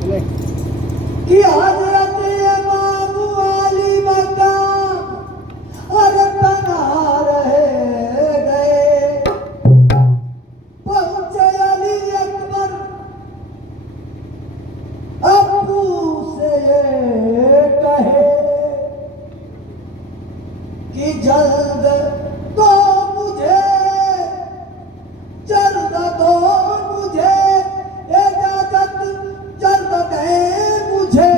कि हजरत इमाम वाली मकाम और तना रहे गए। पहुंचे अली अकबर अबू से ये कहे कि जल्द तो मुझे जल्द दो मुझे इजाजत जल्द दे मुझे।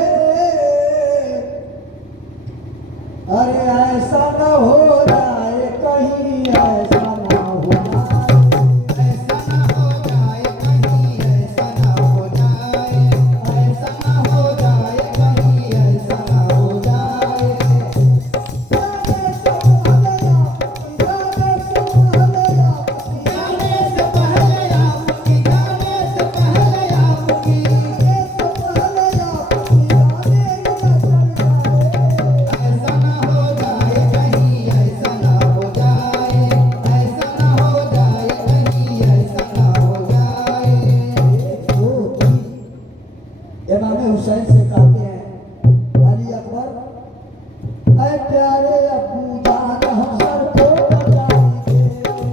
अरे ऐसा न हो जाए कहीं ऐसा न हो जाए, ऐसा ना हो जाए कहीं, ऐसा ना हो जाए, ऐसा ना हो जाए कहीं, ऐसा ना हो जाए। जाने से पहले आपकी, जाने से पहले आपकी, जाने से पहले आपकी, जाने से पहले आपकी, जाने से पहले आपकी जाने न चल जाए। ऐसा ना हो जाए कहीं, ऐसा ना हो जाए, ऐसा ना हो जाए कहीं, ऐसा ना हो जाए। इमाम हुसैन से कहते हैं अली अकबर, ऐ प्यारे अबू जान हम सर को बचाएंगे।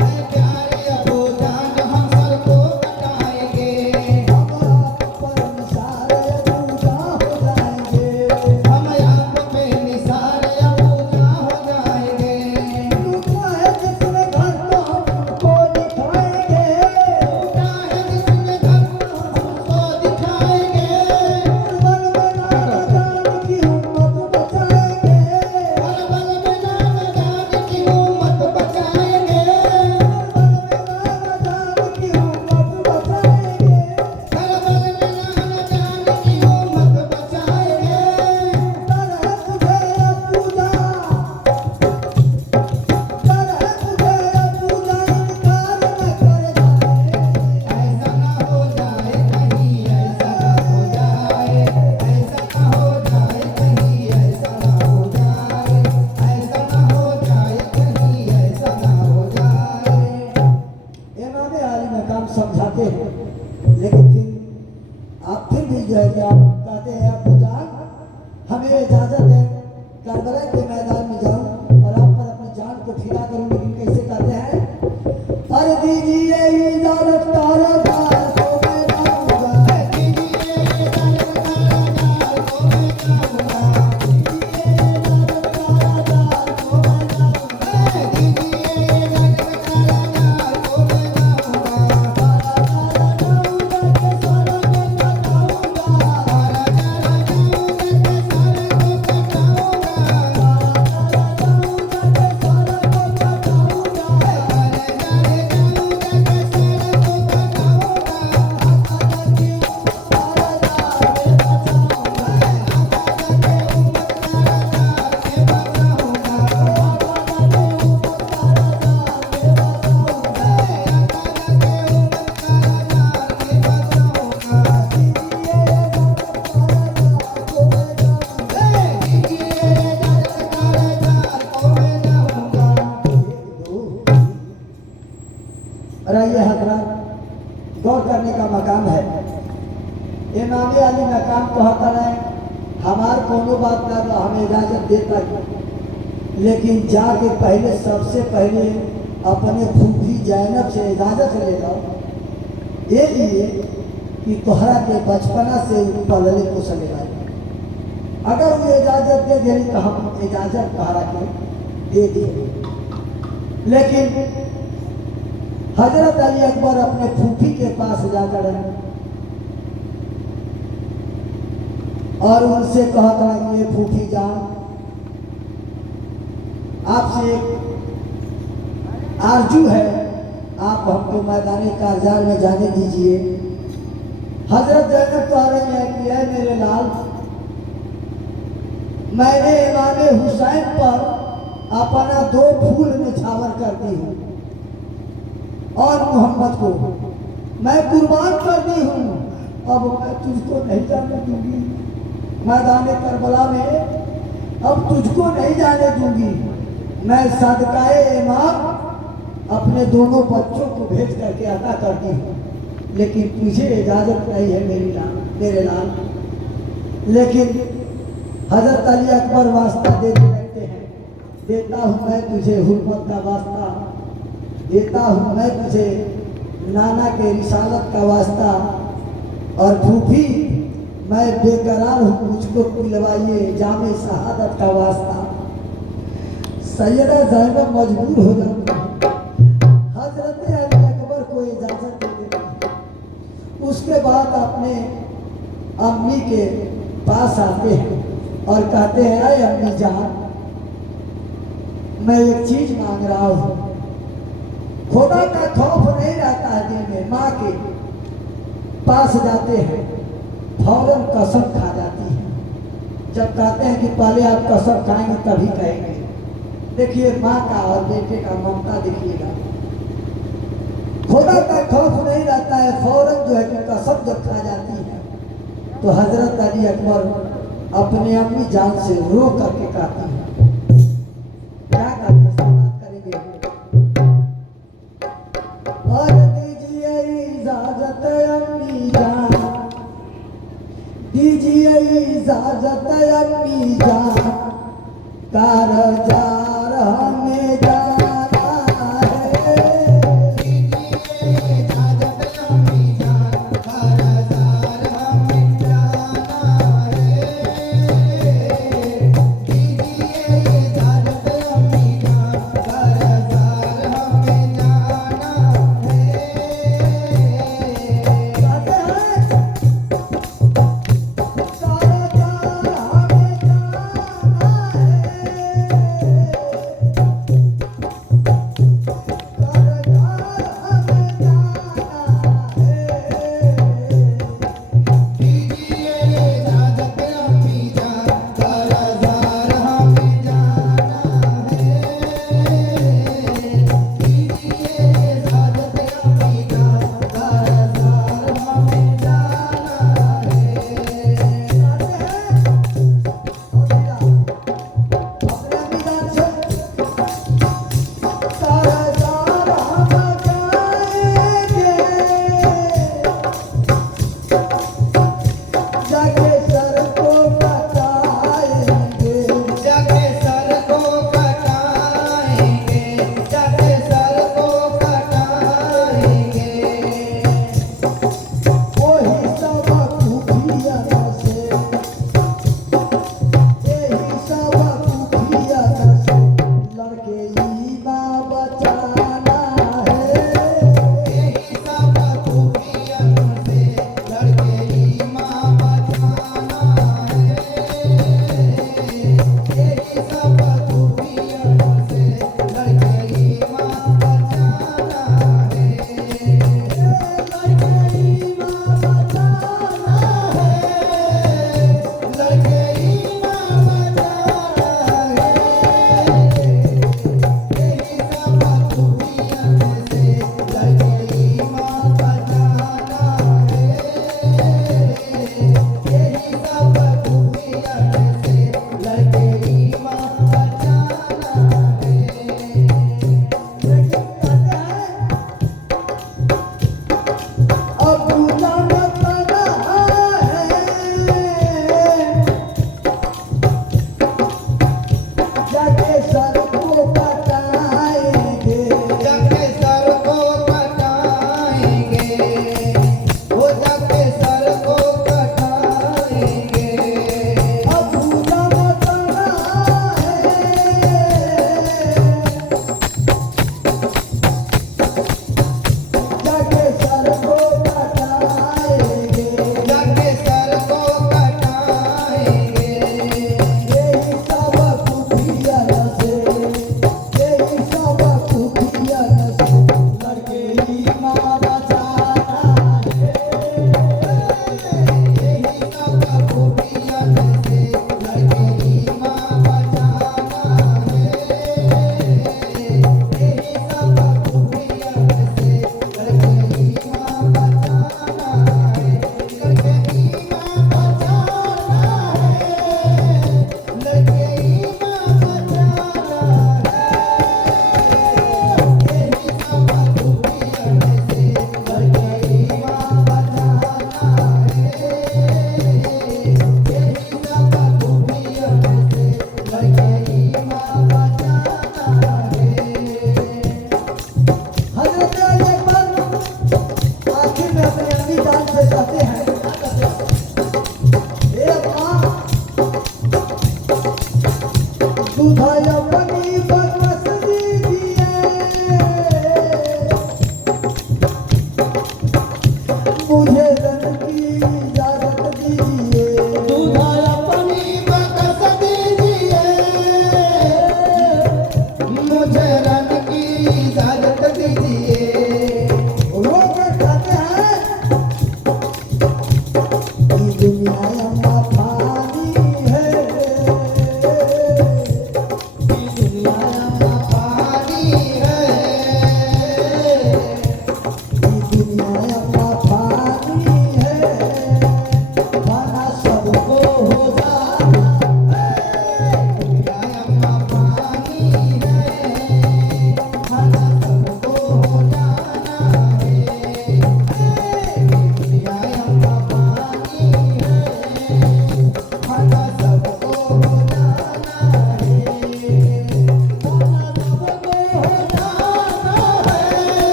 ऐ प्यारे अबू जान हम सर को कटाएंगे, हम आप पर निसार अबूजा हो जाएंगे। हम आप पे निसार अबूजा हो जाएंगे। टूटा है जिसमें घर तो हम उनको दिखाएंगे। टूटा है जिसमें घर हमको दिखाएंगे, बल में नाना जान की उम्मत बचाएंगे। बल बल में नाना जान की उम्मत बचाएंगे, बल में नाना जान की उम्मत बचाएंगे। बल बल में नाना जान की उम्मत बचाएंगे। डर है तुझे अबूजा, डर है तुझे अबूजा, इनकार न कर जाए। ऐसा ना हो जाए कहीं, ऐसा ना हो जाए, ऐसा ना हो जाए कहीं, ऐसा ना हो जाए, ऐसा ना हो जाए कहीं, ऐसा ना हो जाए। इमाम आली मकाम समझाते हैं, लेकिन फिर आप फिर भी जो है कि आप कहते हैं अबू जान हमें इजाजत है करबला के मैदान में जाऊं और आप पर अपनी जान को फिदा करूं। लेकिन कैसे कहते हैं, अरे दीजिए इजाजत तारादार को मैं जाऊंगा। दीजिए इजाजत तारादार को मैं जाऊंगा, दीजिए इजाजत तारादार को मैं जाऊंगा। दीजिए इजाजत तारादार को मैं जाऊंगा। तारा जाऊंगा के सारा को बताऊंगा। तारा तारा जाऊंगा के सारे को बताऊंगा, तारा जाऊंगा के सारा को बताऊंगा। तारे तारे जाऊंगा के सारे को बताऊंगा। रहिए हजरत, गौर करने का मकाम है। इमाम अली मकाम कहता है हमार कोनो बात ना तो हमें इजाजत देता है, लेकिन जाके पहले सबसे पहले अपने फूफी जैनब से इजाजत ले लो, ये लिए कि तोहरा के बचपना से पलले पोसले रहे। अगर वो इजाजत दे दे तो हम इजाजत तोहरा के दे दिए। लेकिन हजरत अली अकबर अपने फूफी के पास जाकर और उनसे कहा था कि ये फूफी जान आपसे एक आरजू है, आप हमको मैदान कारजार में जाने दीजिए। हजरत जैनब कह रही है कि है मेरे लाल, मैंने इमाम हुसैन पर अपना 2 फूल निछावर कर दी हूँ और मोहम्मद को मैं कुर्बान कर दी हूँ। अब मैं तुझको नहीं जाने दूंगी मैदान करबला में, अब तुझको नहीं जाने दूंगी। मैं सदकाए इमाम अपने दोनों बच्चों को भेज करके अदा करती हूँ, लेकिन तुझे इजाजत नहीं है मेरी लाल। मेरे लाल। लेकिन हजरत अली अकबर वास्ता देने लगते हैं, देता हूँ मैं तुझे हुर्मत का वास्ता, देता हूँ मैं तुझे नाना के रिसालत का वास्ता, और फूफी मैं बेकरार हूँ, मुझको पिलवाइए जामे शहादत का वास्ता। सैयदा ज़ैनब मजबूर हो जाती है, हजरत अली अकबर को इजाज़त दे देती है। उसके बाद अपने अम्मी के पास आते हैं और कहते हैं, अरे अम्मी जान, मैं एक चीज मांग रहा हूँ। खुदा का खौफ नहीं रहता है दिल में। माँ के पास जाते हैं, फौरन कसम खा जाती है। जब कहते हैं कि पहले आप कसम खाएंगे तभी कहेंगे। देखिए माँ का और बेटे का ममता देखिएगा। खुदा का खौफ नहीं रहता है, फौरन जो है कि कसम जब खा जाती है तो हजरत अली अकबर अपने अम्मी जान से रो करके कहती है, क्या कहते हैं, बात करेंगे। और दीजिए इजाजत अम्मी जान, दीजिए इजाजत अम्मी जान, कारजार हमें जाना है। दीजिए इजाजत अम्मी जान, कारज़ार हमें जाना है। दीजिए इजाजत अम्मी जान, कारज़ार हमें जाना है। कहते हैं, कारजार हमें जाना है।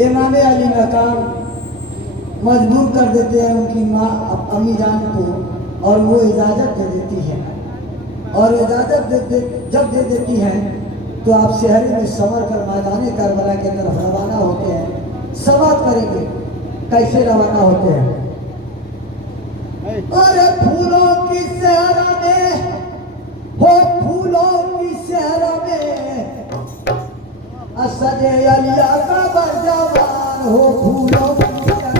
इमाम अली मकाम मजबूर कर देते हैं उनकी माँ अम्मी जान को, और वो इजाज़त दे देती है। और इजाज़त जब दे देती हैं तो आप शहर में संवर कर मैदान करबला की तरफ रवाना होते हैं। समाप्त करेंगे कैसे रवाना होते हैं। अरे फूलों की सहरा में हो, फूलों की सहरा में सजे अलिया का बरजवान हो, फूलों की सहरा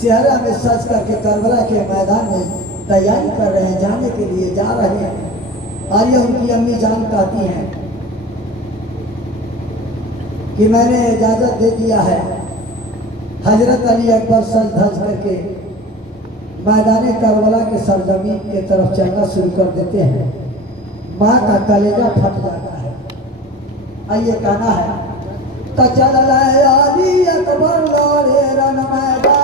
सेहरा में सज करके करबला के मैदान में तैयारी कर रहे हैं, जाने के लिए जा रहे हैं। और ये उनकी अम्मी जान कहती हैं कि मैंने इजाज़त दे दिया है। हजरत अली अकबर सज धज करके मैदान करबला के सरजमीन के तरफ चलना शुरू कर देते हैं। माँ का कलेजा फट जाता है। आइए गाना है तो चल अली अकबर लौड़े रन मैदान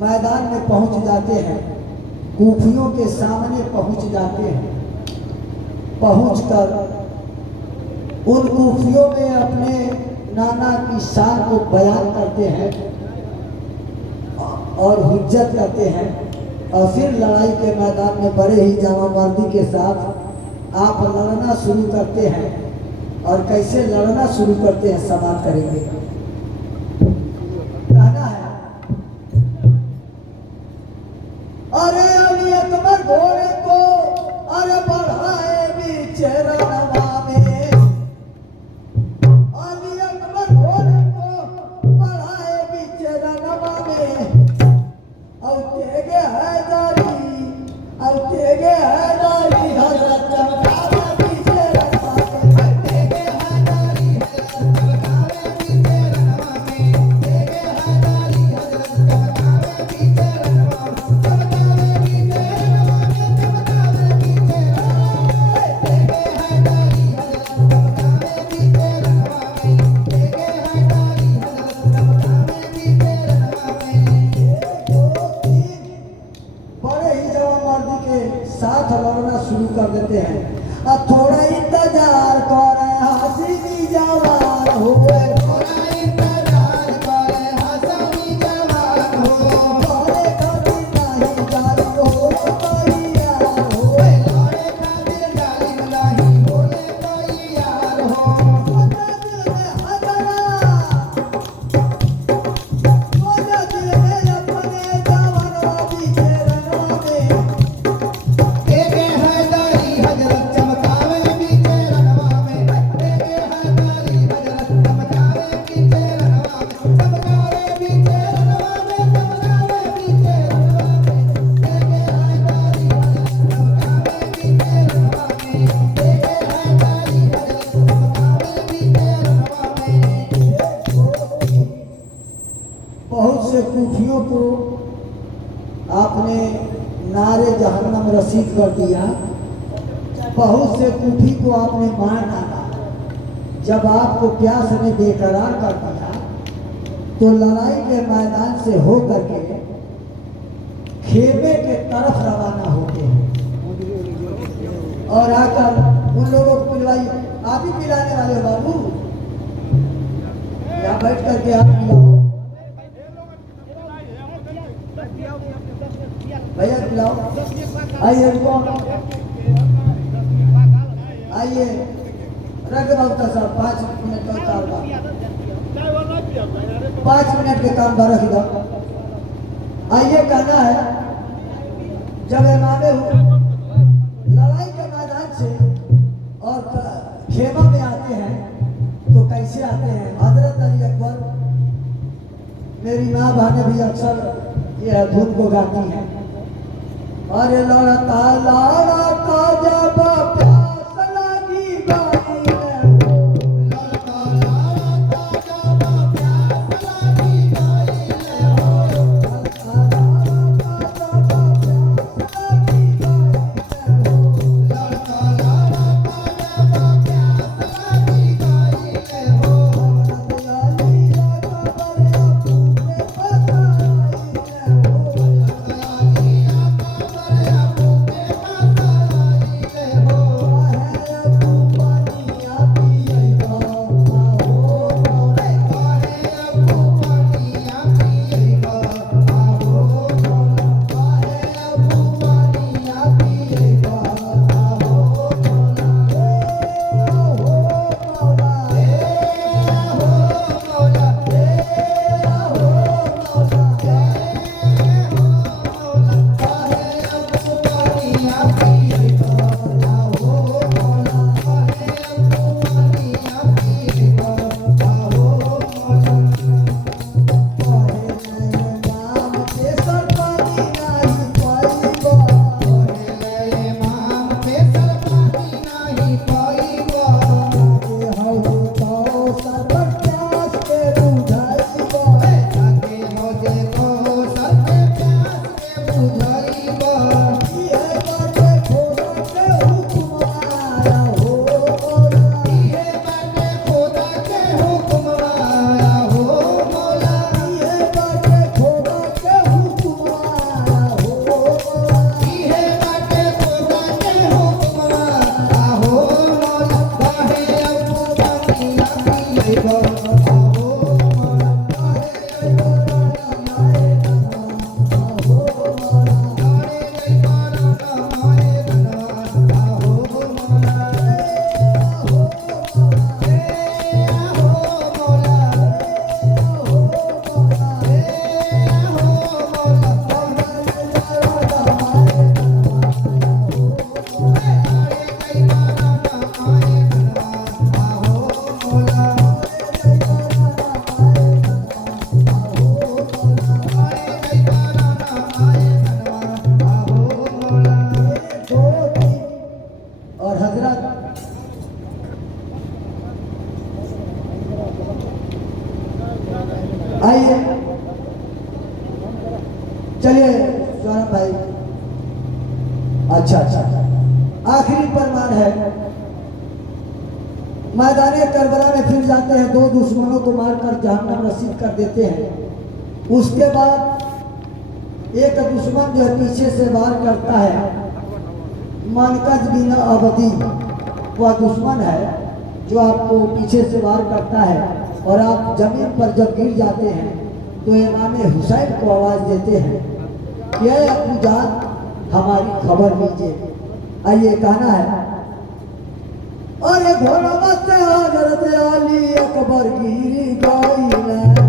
मैदान में पहुंच जाते हैं, कूफियों के सामने पहुंच जाते हैं। पहुंचकर उन कूफियों में अपने नाना की शान को बयान करते हैं और हुज्जत करते हैं। और फिर लड़ाई के मैदान में बड़े ही जामा मर्दी के साथ आप लड़ना शुरू करते हैं। और कैसे लड़ना शुरू करते हैं समाप्त करेंगे। कहना है अरे अली अकबर घोड़े को अरे बढ़ाए बीच रनवा में, अली अकबर घोड़े को बढ़ाए बीच रनवा में, कर देते हैं। अब थोड़ा इंतजार कर हसीनी जवान हुए, थोड़ा इंतजार करे हंसनी जवान हो, थोड़े कभी नहीं जारी हो तैयार हो। लड़े खातिर डाली नहीं बोले तैयार हो। सोचा दिल में हजरा, सोचा दिल में अपने जवानों बीचे रंगों में। देखे हैदरी हजरत चमकावे बीचे रनवा में, देखे हैदरी हजरत चमकावे बीचे रनवा में, चमकावे बीचे रनवा में, चमकावे बीचे रनवा में। देखे हैदरी हजरत चमकावे बीचे रनवा में, देखे हैदरी हजरत चमकावे बीचे रनवा में। बहुत से कुफियों को आपने नारे जहन्नम रसीद कर दिया, बहुत से कुफी को आपने मार डाला। जब आपको प्यास ने बेकरार कर दिया तो लड़ाई के मैदान से हो करके खेमे के तरफ रवाना होते हैं और आकर उन लोगों को पिलवाई। आप ही पिलाने वाले हो बाबू, यहाँ बैठ करके आप पिलाओ, भैया पिलाओ। आइए रुको, आइए रख बाबू साहब 5 मिनट का काम बा। 5 मिनट के काम पर रख दो। आइए कहना है जब इमामे लड़ाई के मैदान से और खेमा में आते हैं तो कैसे आते हैं। हजरत अली अकबर, मेरी माँ बहनें भी अक्सर यह धुन को गाती हैं। अरे लड़ता लड़ता जब प्यास लगी गई है, लड़ता लड़ता जब प्यास लगी गई है हो, लड़ता लड़ता जब प्यास लगी गई है हो। लड़ता लड़ता जब प्यास लगी गई है हो। हजरत अली अकबर अपने बताई है हो। अली अकबर अपू के पास आई है हो। है अबू पानिया पिएगा आओ मोरे, काहे अपू पानिया पिएगा आओ मोला, काहे अपू पानिया पिएगा आओ मोला। हो मौला, ए हो मौला, ए हो मौला, ए हो मौला, काहे अपू पानिया पिएगा आओ मोला, काहे अपू पानिया पिएगा आओ मोला। नाम के सरपानी नहीं पाईबा, ओहे माम पे सरपानी नाही पाईबा, के हऊ तो सर्व प्यास के बुझाईबा। जाके हो जे को सबके प्यास के बुझाईबा। ये बाटे खोदा के हुक्म आया हो मौला, ये बाटे खुदा के हुक्म आया हो मौला, ये बाटे खोदा के हुक्म आया हो मौला। ये बाटे खुदा के हुक्म आया हो मौला, काहे अपू पानिया पिएगा आओ मौला, काहे अपू पानिया आओ मौला, काहे जयकारा मारे धनवा आओ मौला। और हजरत आइए, चलिए सौरभ भाई। अच्छा अच्छा, आखिरी प्रमाण है, मैदान करबला में फिर जाते हैं, 2 दुश्मनों को मारकर जहन्नम रसीद कर देते हैं। उसके बाद एक दुश्मन जो है पीछे से वार करता है, मनकज बिन अवधि, वह दुश्मन है जो आपको पीछे से वार करता है और आप जमीन पर जब गिर जाते हैं तो इमाम हुसैन को आवाज़ देते हैं, ये अबू जान हमारी खबर लीजिए। आइए कहना है, अरे घोड़ा मत हजरत अली अकबर गिरी गई